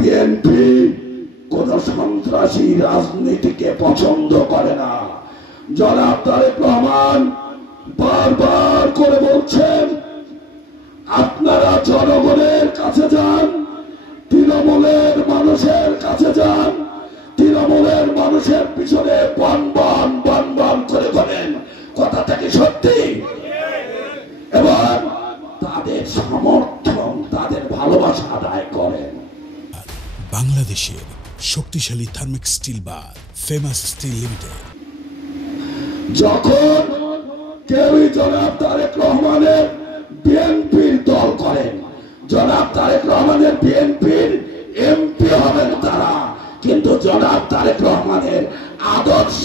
BNP কোন সন্ত্রাসী রাজনীতিকে পছন্দ করে না। জনাব তারেক রহমান বারবার করে বলছেন, আপনারা জনগণের কাছে যান, তৃণমূলের মানুষের কাছে যান, তৃণমূলের মানুষের পিছনে বন বন বন বন করে বলেন। কথাটা কি সত্যি? এবং তাদের সমর্থন, তাদের ভালোবাসা আদায় করেন। বাংলাদেশের শক্তিশালী থার্মিক স্টিল বার ফেমাস স্টিল লিমিটেড। যখন কেউই জনাব তারেক রহমানের বিএনপির দল করেন, জনাব তারেক রহমানের বিএনপির এমপি হবেন তারা, কিন্তু জনাব তারেক রহমানের আদর্শ,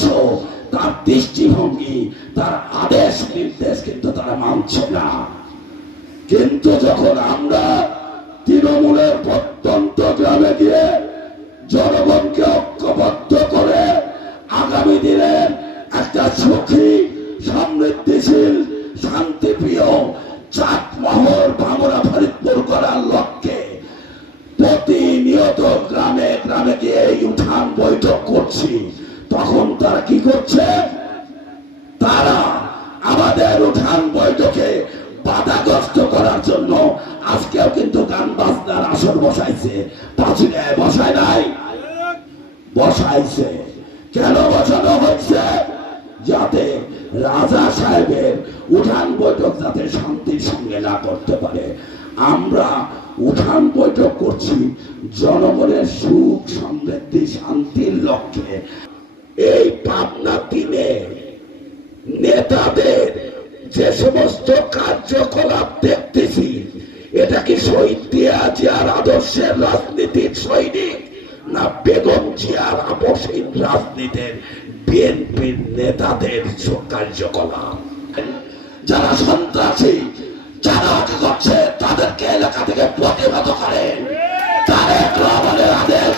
তার দৃষ্টিভঙ্গি, তার আদেশ নির্দেশ কিন্তু তারা মানছে না। কিন্তু যখন আমরা তৃণমূলের প্রত্যন্ত গ্রামে গিয়ে জনগণকে ঐক্যবদ্ধ করে আগামী দিনের একটা সুখী, সমৃদ্ধিশীল, শান্তিপ্রিয় চাটমোহর, ভাঙড়া, ফরিদপুর করার লক্ষ্যে প্রতিনিয়ত গ্রামে গ্রামে গিয়ে উঠান বৈঠক করছি, তখন তারা কি করছে? তারা আমাদের উঠান বৈঠকে বাধাগ্রস্ত করার জন্য আজকেও কিন্তু গান বাজনার আসর বসাইছে। পাঁচুড়ায় বসায় নাই, বসাইছে। কেন বসানো হচ্ছে? যাতে রাজা সাহেবের উঠান বৈঠক যাতে শান্তির সঙ্গে না করতে পারে। আমরা উঠান বৈঠক করছি জনগণের সুখ, সমৃদ্ধি, শান্তির লক্ষ্যে। এই পাবনা দিনে নেতাদের যে সমস্ত কার্যকলাপ দেখতেছি, এটা কি শহীদ জিয়ার আদর্শের রাজনীতির সৈনিক, না বেগম জিয়ার আপসহীন রাজনীতির বিএনপির নেতাদের কার্যকলাপ? যারা সন্ত্রাসী, যারা করছে, তাদেরকে এলাকা থেকে প্রতিহত করেন। তারেক রহমানের আদেশ,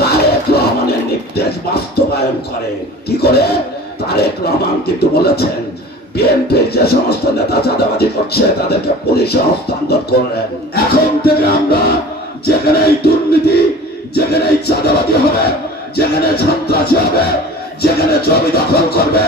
তারেক রহমানের নির্দেশ বাস্তবায়ন করে। কি করে? তারেক রহমান কিন্তু বলেছেন, বিএনপির যে সমস্ত নেতা চাঁদাবাজি করছে তাদেরকে পুলিশে হস্তান্তর করেন। এখন থেকে আমরা যেখানে দুর্নীতি, যেখানে চাঁদাবাজি হবে, যেখানে সন্ত্রাসী হবে, যেখানে জমি দখল করবে,